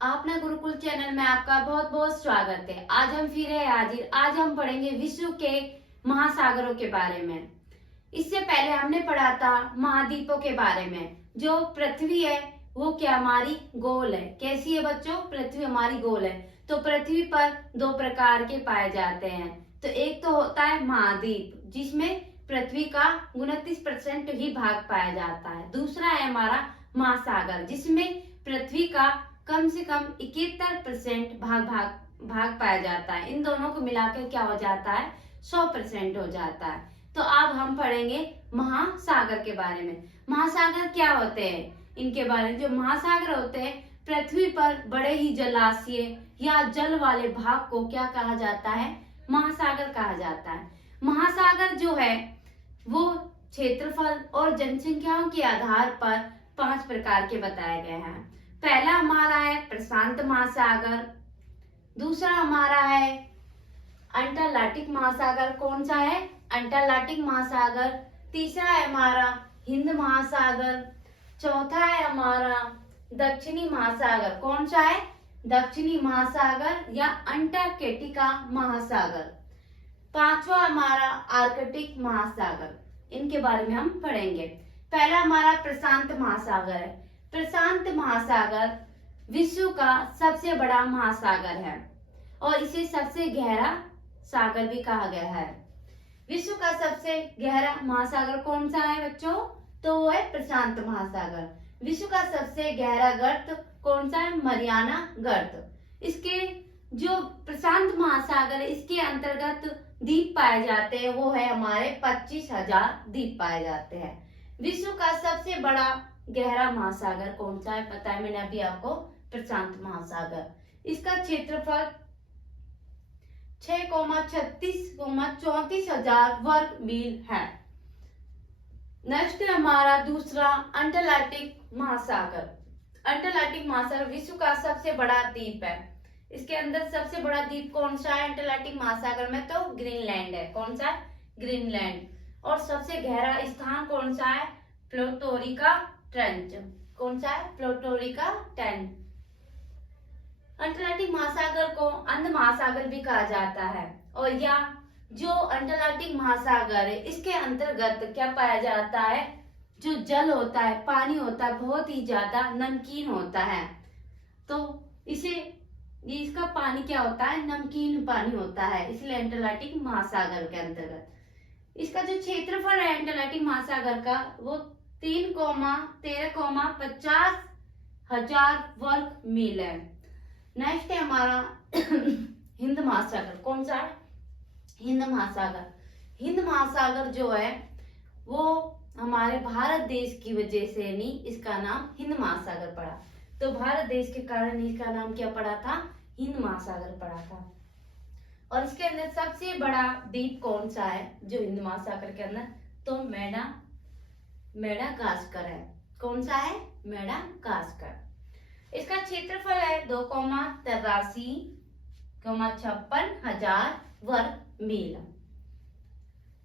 अपना गुरुकुल चैनल में आपका बहुत बहुत स्वागत है। आज हम फिर है हाजिर। आज हम पढ़ेंगे विश्व के महासागरों के बारे में। इससे पहले हमने पढ़ा था महाद्वीपों के बारे में। जो पृथ्वी है वो क्या हमारी गोल है। कैसी है बच्चों? पृथ्वी हमारी गोल है। तो पृथ्वी पर दो प्रकार के पाए जाते हैं। तो एक तो होता है महाद्वीप, जिसमें पृथ्वी का 29% ही भाग पाया जाता है। दूसरा है हमारा महासागर, जिसमें पृथ्वी का कम से कम 71% भाग पाया जाता है। इन दोनों को मिलाकर क्या हो जाता है? 100% हो जाता है। तो अब हम पढ़ेंगे महासागर के बारे में। महासागर क्या होते हैं, इनके बारे में। जो महासागर होते हैं, पृथ्वी पर बड़े ही जलाशय या जल वाले भाग को क्या कहा जाता है? महासागर कहा जाता है। महासागर जो है वो क्षेत्रफल और जनसंख्याओं के आधार पर 5 प्रकार के बताए गए हैं। पहला हमारा है प्रशांत महासागर, दूसरा हमारा है अंटार्कटिक महासागर। कौन सा है? अंटार्कटिक महासागर। तीसरा है हमारा हिंद महासागर। चौथा है हमारा दक्षिणी महासागर। कौन सा है? दक्षिणी महासागर या अंटार्कटिका महासागर। पांचवा हमारा आर्कटिक महासागर। इनके बारे में हम पढ़ेंगे। पहला हमारा प्रशांत महासागर है। प्रशांत महासागर विश्व का सबसे बड़ा महासागर है और इसे सबसे गहरा सागर भी कहा गया है। विश्व का सबसे गहरा महासागर कौन सा है बच्चों? तो वो है प्रशांत महासागर। विश्व का सबसे गहरा गर्त कौन सा है? मरियाना गर्त। इसके जो प्रशांत महासागर है, इसके अंतर्गत द्वीप पाए जाते हैं, वो है हमारे 25,000 द्वीप पाए जाते हैं। विश्व का सबसे बड़ा गहरा महासागर कौन सा है? पता है मैंने अभी आपको, प्रशांत महासागर। इसका क्षेत्रफल 6,36,34 वर्ग मील है। नेक्स्ट है हमारा दूसरा अंटार्कटिक महासागर। अंटार्कटिक महासागर विश्व का सबसे बड़ा द्वीप है। इसके अंदर सबसे बड़ा द्वीप कौन सा है अंटार्कटिक महासागर में? तो ग्रीनलैंड है। कौन सा है? ग्रीनलैंड। और सबसे गहरा स्थान कौन सा है? प्लूटोरिका ट्रेंच। कौन सा है? प्लूटोरिका ट्रेंच। अंटार्कटिक महासागर को अंध महासागर भी कहा जाता है। और या जो अंटार्कटिक महासागर है, इसके अंतर्गत क्या पाया जाता है? जो जल होता है, पानी होता है, बहुत ही ज्यादा नमकीन होता है। तो इसका पानी क्या होता है? नमकीन पानी होता है, इसलिए अंटार्कटिक महासागर के अंतर्गत। इसका जो क्षेत्रफल है अंटार्कटिक महासागर का, वो 3,13,50,000 वर्ग मील है। नेक्स्ट है हमारा हिंद महासागर। कौन सा है? हिंद महासागर। हिंद महासागर जो है वो हमारे भारत देश की वजह से नहीं, इसका नाम हिंद महासागर पड़ा। तो भारत देश के कारण इसका नाम क्या पड़ा था? हिंद महासागर पड़ा था। और इसके अंदर सबसे बड़ा द्वीप कौन सा है जो हिंद महासागर के अंदर? तो मेडागास्कर है। कौन सा है? मेडागास्कर। इसका क्षेत्रफल है 2,83,56,000 वर्ग मील।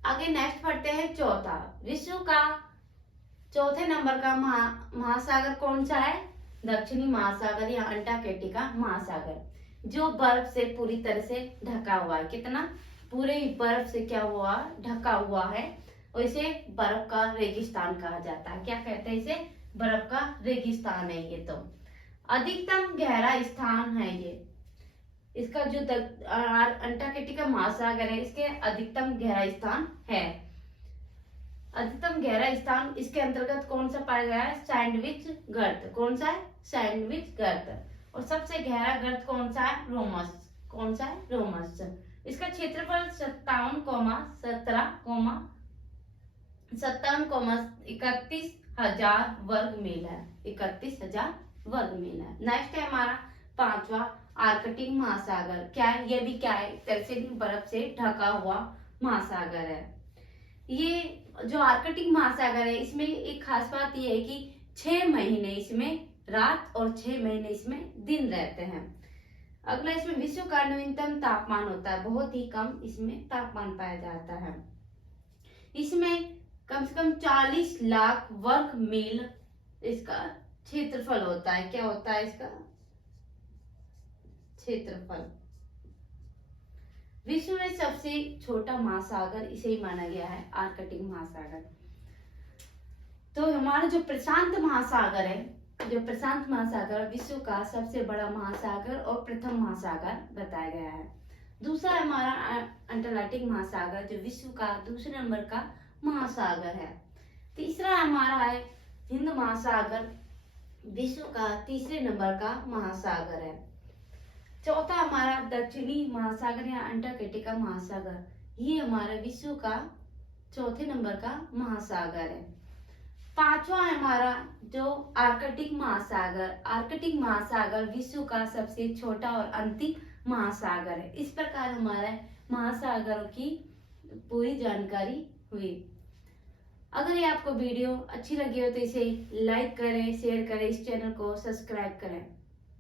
आगे नेक्स्ट पढ़ते हैं चौथा। विश्व का चौथे नंबर का महासागर कौन सा है? दक्षिणी महासागर या अंटार्कटिका महासागर, जो बर्फ से पूरी तरह से ढका हुआ है। कितना? पूरे बर्फ से क्या हुआ? ढका हुआ है। और इसे बर्फ का रेगिस्तान कहा जाता है। क्या कहते हैं इसे? बर्फ का रेगिस्तान है ये। तो अधिकतम गहरा स्थान है ये। इसका जो अंटार्कटिका महासागर है, इसके अधिकतम गहरा स्थान है। अधिकतम गहरा स्थान इसके अंतर्गत कौन सा पाया गया है? सैंडविच गर्त। कौन सा है? सैंडविच गर्त। और सबसे गहरा गर्त कौन सा है? रोमस। कौन सा है? रोमस। इसका क्षेत्रफल 57,31,000 वर्ग मील है। 31,000 वर्ग मील है। नेक्स्ट है हमारा पांचवा आर्कटिक महासागर। क्या है? ये भी क्या है? तरह से बर्फ से ढका हुआ महासागर है। ये जो आर्कटिक महासागर है, इसमें एक खास बात यह है कि 6 महीने इसमें रात और 6 महीने इसमें दिन रहते हैं। अगला इसमें विश्व का न्यूनतम तापमान होता है। बहुत ही कम इसमें तापमान पाया जाता है। इसमें कम से कम 40 लाख वर्ग मील इसका क्षेत्रफल होता है। क्या होता है इसका? क्षेत्रफल। विश्व में सबसे छोटा महासागर इसे ही माना गया है आर्कटिक महासागर। तो हमारा जो प्रशांत महासागर है, जो प्रशांत महासागर विश्व का सबसे बड़ा महासागर और प्रथम महासागर बताया गया है। दूसरा हमारा अंटार्कटिक महासागर जो विश्व का दूसरे नंबर का महासागर है। तीसरा हमारा है हिंद महासागर, विश्व का तीसरे नंबर का महासागर है। चौथा हमारा दक्षिणी महासागर या अंटार्कटिका महासागर, ये हमारा विश्व का चौथे नंबर का महासागर है। पांचवा हमारा जो आर्कटिक महासागर, आर्कटिक महासागर विश्व का सबसे छोटा और अंतिम महासागर है। इस प्रकार हमारे महासागरों की पूरी जानकारी हुई। अगर ये आपको वीडियो अच्छी लगी हो तो इसे लाइक करें, शेयर करें, इस चैनल को सब्सक्राइब करें।